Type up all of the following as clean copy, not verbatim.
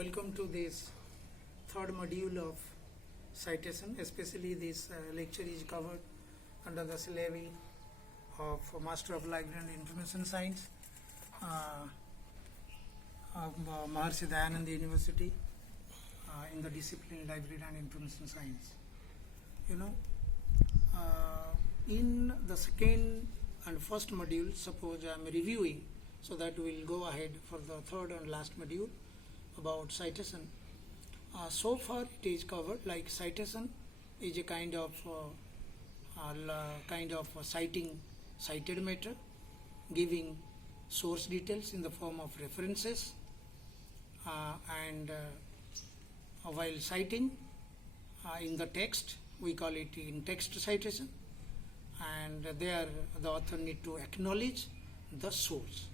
Welcome to this third module of citation. Especially this lecture is covered under the syllabi of Master of Library and Information Science of Maharshi Dayananda University in the discipline Library and Information Science. In the second and first module, suppose I am reviewing, so that we will go ahead for the third and last module about citation. So far it is covered like citation is a kind of cited matter, giving source details in the form of references, and while citing in the text, we call it in text citation, and there the author need to acknowledge the source.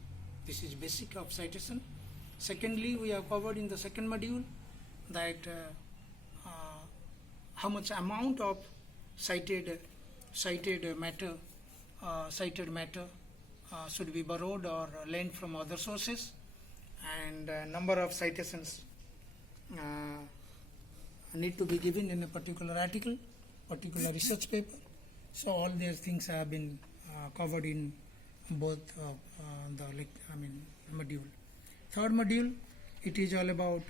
This is basic of citation. Secondly, we have covered in the second module that how much amount of cited matter should be borrowed or lent from other sources, and number of citations need to be given in a particular article, particular research paper. So all these things have been covered in both module. Third module, it is all about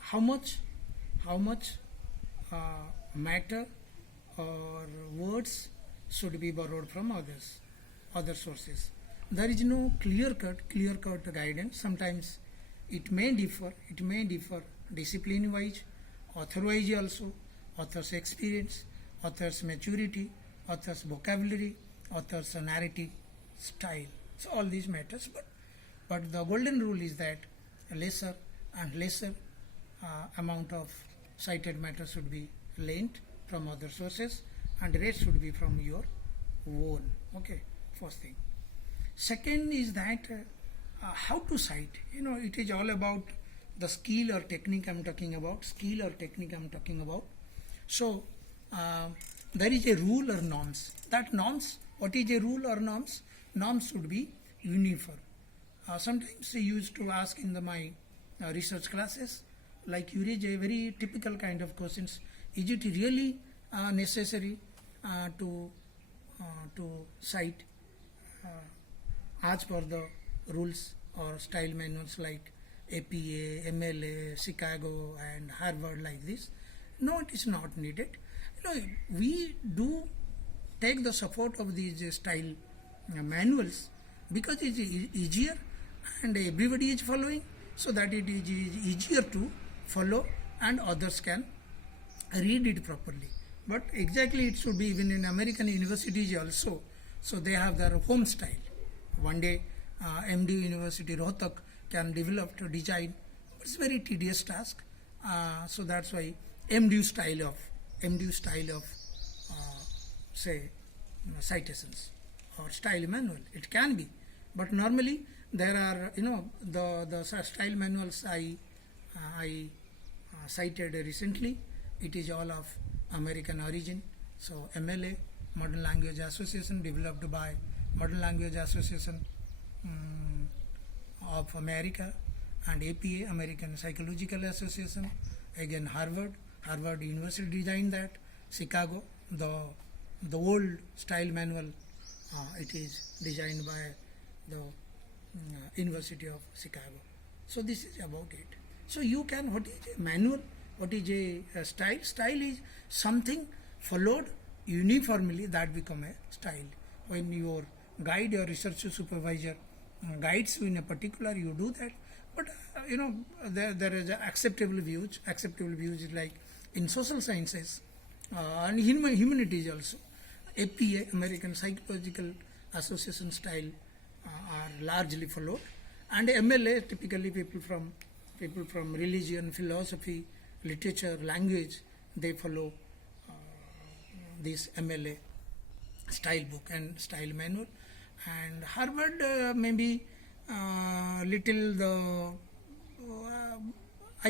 how much matter or words should be borrowed from other sources. There is no clear cut guidance. Sometimes it may differ discipline wise, author wise also, author's experience, author's maturity, author's vocabulary, author's narrative style. So all these matters, but the golden rule is that a lesser and lesser amount of cited matter should be lent from other sources, and the rest should be from your own. Okay, first thing. Second is that how to cite. It is all about the skill or technique I'm talking about. So there is a rule or norms. That norms, what is a rule or norms? Norms should be uniform. Sometimes they used to ask in my research classes, like you raise a very typical kind of questions. Is it really necessary to cite as per the rules or style manuals like APA, MLA, Chicago and Harvard like this? No, it is not needed. We do take the support of these style manuals because it is easier and everybody is following, so that it is easier to follow and others can read it properly. But exactly it should be even in American universities also. So they have their home style. One day MD University Rohtak can develop to design. It's very tedious task. So that's why MDU style of say citations or style manual. It can be, but normally there are the style manuals I cited recently. It is all of American origin. So MLA, Modern Language Association, developed by Modern Language Association of America, and APA, American Psychological Association. Again Harvard University designed that. Chicago, the old style manual, it is designed by the University of Chicago. So this is about it. So you can, what is a manual, what is a style? Style is something followed uniformly, that become a style. When your guide or research supervisor guides you in a particular, you do that. But there is acceptable views. Acceptable views is like in social sciences and humanities also. APA, American Psychological Association style are largely followed, and MLA, typically people from religion, philosophy, literature, language, they follow this MLA style book and style manual. And Harvard maybe I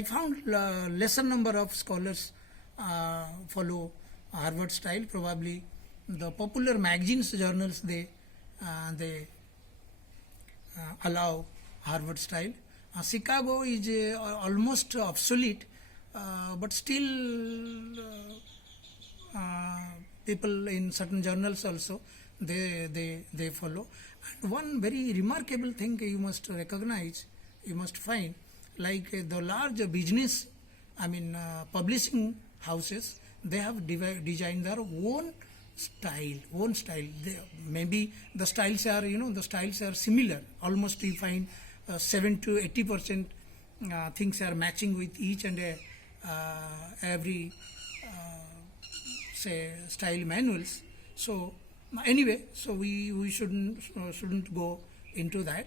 found lesser number of scholars follow Harvard style. Probably the popular magazines, journals, they allow Harvard style. Chicago is almost obsolete, but still people in certain journals also they follow. And one very remarkable thing you must recognize, you must find, like the large business, publishing houses, they have designed their own style. Maybe the styles are, the styles are similar. Almost you find 7 to 80% things are matching with each and every say style manuals. So anyway, so we shouldn't go into that.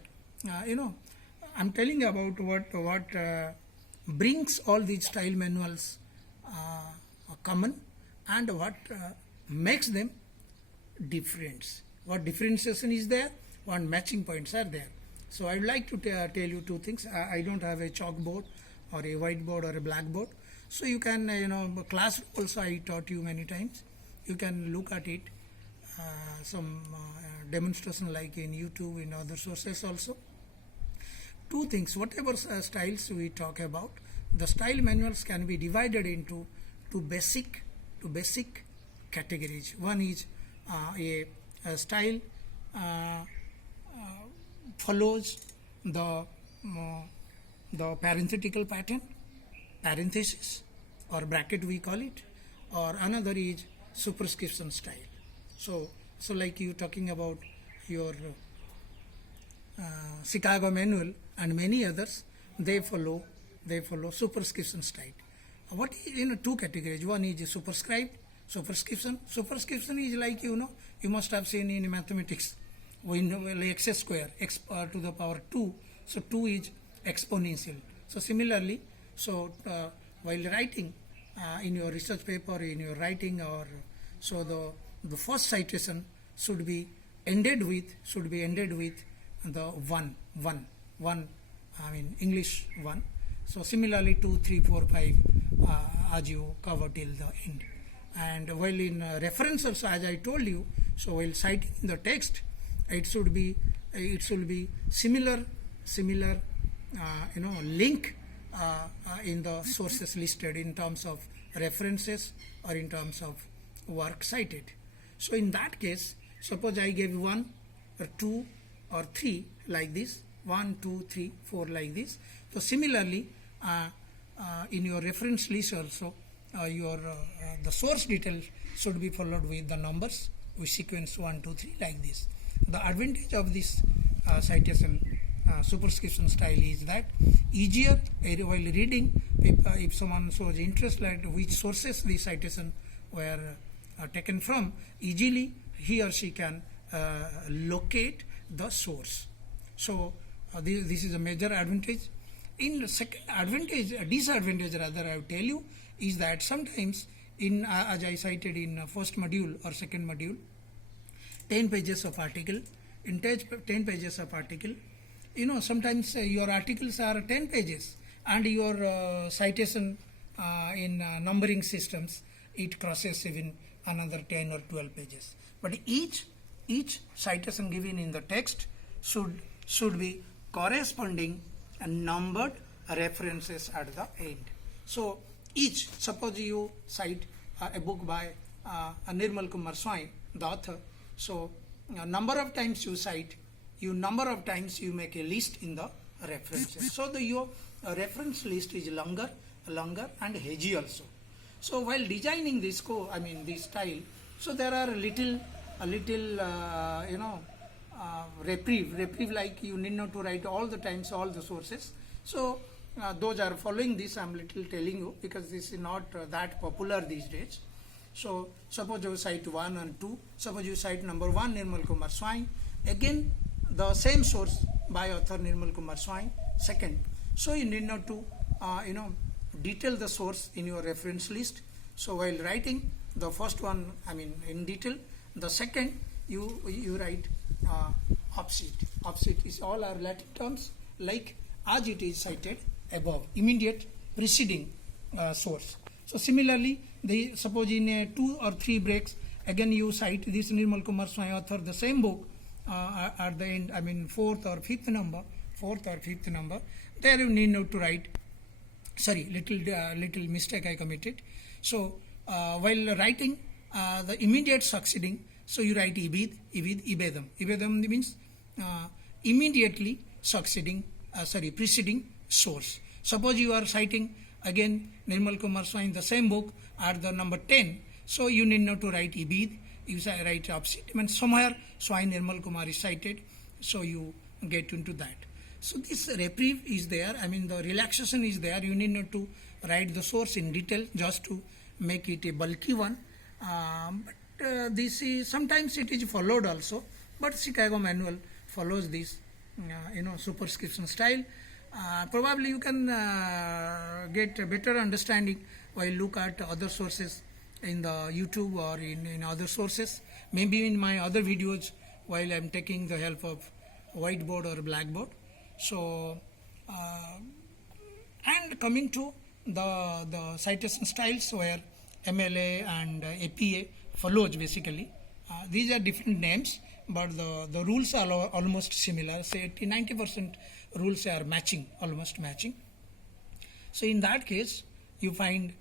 I'm telling about what brings all these style manuals common, and what makes them different. What differentiation is there? What matching points are there? So I'd like to tell you two things. I don't have a chalkboard or a whiteboard or a blackboard. So you can, classroom also I taught you many times. You can look at it, some demonstration like in YouTube, in other sources also. Two things, whatever styles we talk about, the style manuals can be divided into two basic categories. One is a style follows the parenthetical pattern, parenthesis or bracket we call it, or another is superscription style. So like you talking about your Chicago manual and many others, they follow superscription style. What is in two categories? One is superscribed, superscription. Superscription is like you must have seen in mathematics. We know like x square, x to the power 2. So 2 is exponential. So similarly, while writing in your research paper, in your writing, or so the first citation should be ended with the one. English 1. So similarly 2, 3, 4, 5 as you cover till the end. And while in reference also, as I told you, so while citing the text, it should be similar link in the sources listed in terms of references or in terms of work cited. So in that case, suppose I gave 1 or 2 or 3 like this, 1, 2, 3, 4 like this. So similarly, in your reference list also, the source details should be followed with the numbers with sequence 1, 2, 3 like this. The advantage of this citation superscription style is that easier while reading, if someone shows interest like which sources the citation were taken from, easily he or she can locate the source. So this is a major advantage. In the second disadvantage rather, I will tell you, is that sometimes as I cited in first module or second module, 10 pages of article, in 10 pages of article, sometimes your articles are 10 pages and your citation in numbering systems, it crosses even another 10 or 12 pages. But each citation given in the text should be corresponding and numbered references at the end. So suppose you cite a book by Nirmal Kumar Swami, the author. So number of times you cite, number of times you make a list in the references. So your reference list is longer and hazy also. So while designing this this style, so there are a little reprieve, like you need not to write all the times all the sources. So those are following this, I'm little telling you because this is not that popular these days. So suppose you cite 1 and 2. Suppose you cite number 1 Nirmal Kumar Swami, again the same source by author Nirmal Kumar Swami, second. So you need not to detail the source in your reference list. So while writing the first one in detail, the second you write opposite. Opposite is all our Latin terms like as it is cited above, immediate preceding source. So similarly, suppose in 2 or 3 breaks, again you cite this Nirmal Kumar Swami author, the same book, at the end, I mean fourth or fifth number, there you need not to write. Sorry, little mistake I committed. So while writing the immediate succeeding, so you write ibedam. Ibedam means immediately succeeding, preceding source. Suppose you are citing again Nirmal Kumar Swami in the same book at the number 10, so you need not to write ibid, you write opposite. I mean somewhere Swami Nirmal Kumar is cited, so you get into that. So this reprieve is there, I mean the relaxation is there, you need not to write the source in detail just to make it a bulky one. But this is, sometimes it is followed also, but Chicago manual follows this superscription style. Probably you can get a better understanding while look at other sources in the YouTube or in other sources, maybe in my other videos while I am taking the help of whiteboard or blackboard. So and coming to the citation styles where MLA and APA follows basically. These are different names, but the rules are almost similar. Say 80-90% rules are matching, almost matching. So in that case, you find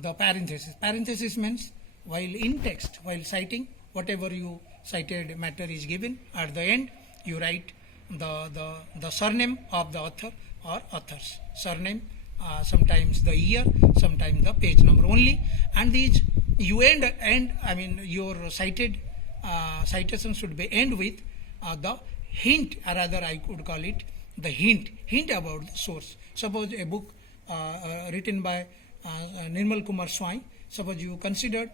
the parenthesis. Parenthesis means while in text, while citing, whatever you cited matter is given, at the end you write the surname of the author or authors. Surname, sometimes the year, sometimes the page number only, and these you end I mean your cited citation should be end with the hint, or rather I could call it the hint about the source. Suppose a book written by Nirmal Kumar Swami, suppose you considered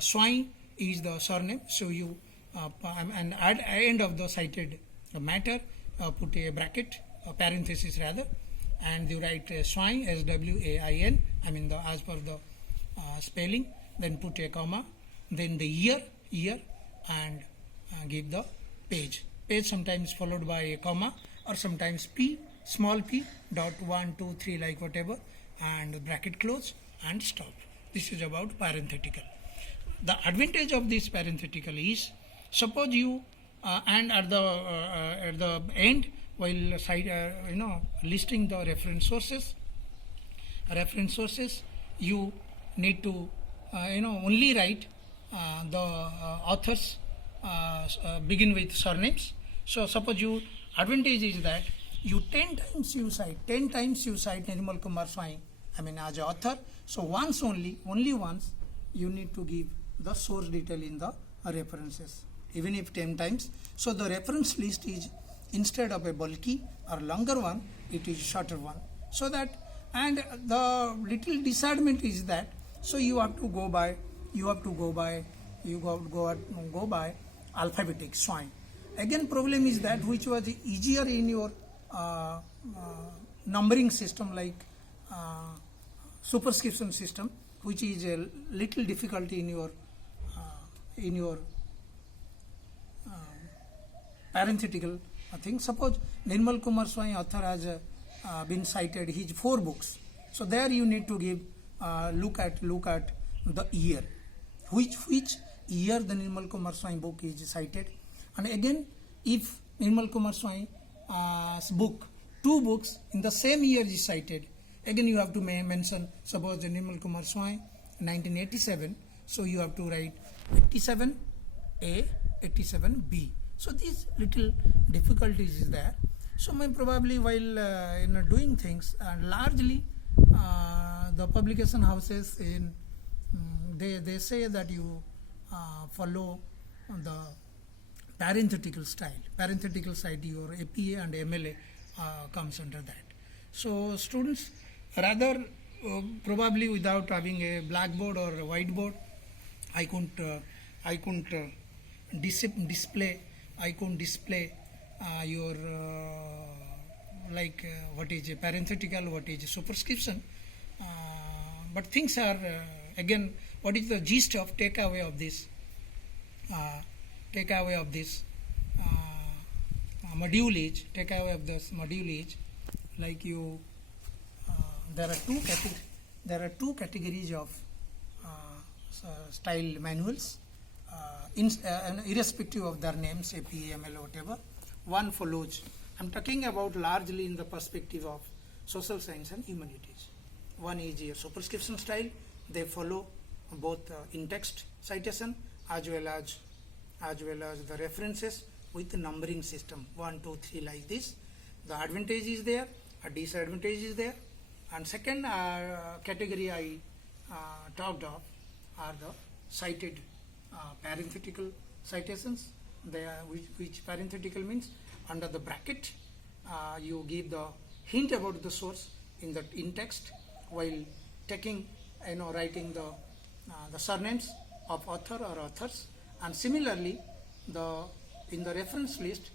Swami is the surname, so you and at end of the cited matter put a bracket, a parenthesis rather, and you write Swami, SWAIN, I mean as per the spelling, then put a comma, then the year, and give the page. Page sometimes followed by a comma, or sometimes p, small p, dot 1, 2, 3, like whatever, and bracket close and stop. This is about parenthetical. The advantage of this parenthetical is, suppose you and at the end, while listing the reference sources, you need to only write the authors begin with surnames. So suppose you, advantage is that you 10 times you cite Nirmal Kumar Swami, I mean as a author. So once only once you need to give the source detail in the references, even if 10 times. So the reference list is, instead of a bulky or longer one, it is shorter one. So that, and the little disadvantage is that, so you have to go by alphabetic Swami. Again, problem is that which was easier in your numbering system, like superscription system, which is a little difficult in your parenthetical thing. Suppose Nirmal Kumar Swami author has been cited his 4 books. So there you need to give look at the year, which year the Nirmal Kumar Swami book is cited. And again, if Nirmal Kumar Swami book, 2 books in the same year is cited, again you have to mention, suppose the Nirmal Kumar Swami 1987, so you have to write 87A, 87B. So these little difficulties is there. So probably while doing things, and largely the publication houses they say that you follow the parenthetical style. Parenthetical style, your APA and MLA comes under that. So students, rather probably without having a blackboard or a whiteboard, I couldn't display your what is a parenthetical, what is a superscription, but things are again, what is the gist of takeaway of this module is like you there are two categories of style manuals. irrespective of their names, APML or whatever, one follows. I'm talking about largely in the perspective of social science and humanities. One is a superscription style. They follow both in-text citation as well as the references with the numbering system 1, 2, 3 like this. The advantage is there, a disadvantage is there, and second category I talked of are the cited parenthetical citations. They are, which parenthetical means under the bracket you give the hint about the source in the in text while taking, writing the surnames of author or authors. And similarly, in the reference list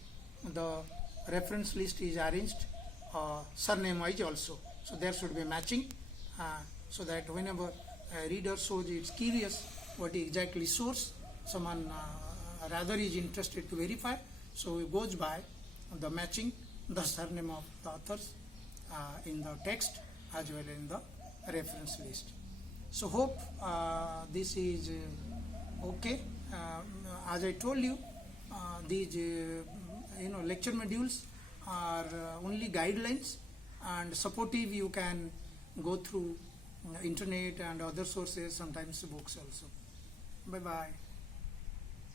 is arranged surname wise also. So there should be matching, so that whenever a reader shows it's curious what exactly source someone rather is interested to verify, so it goes by the matching the surname of the authors in the text as well in the reference list. So hope this is okay. As I told you, these lecture modules are only guidelines, and supportive you can go through internet and other sources, sometimes books also. Bye bye.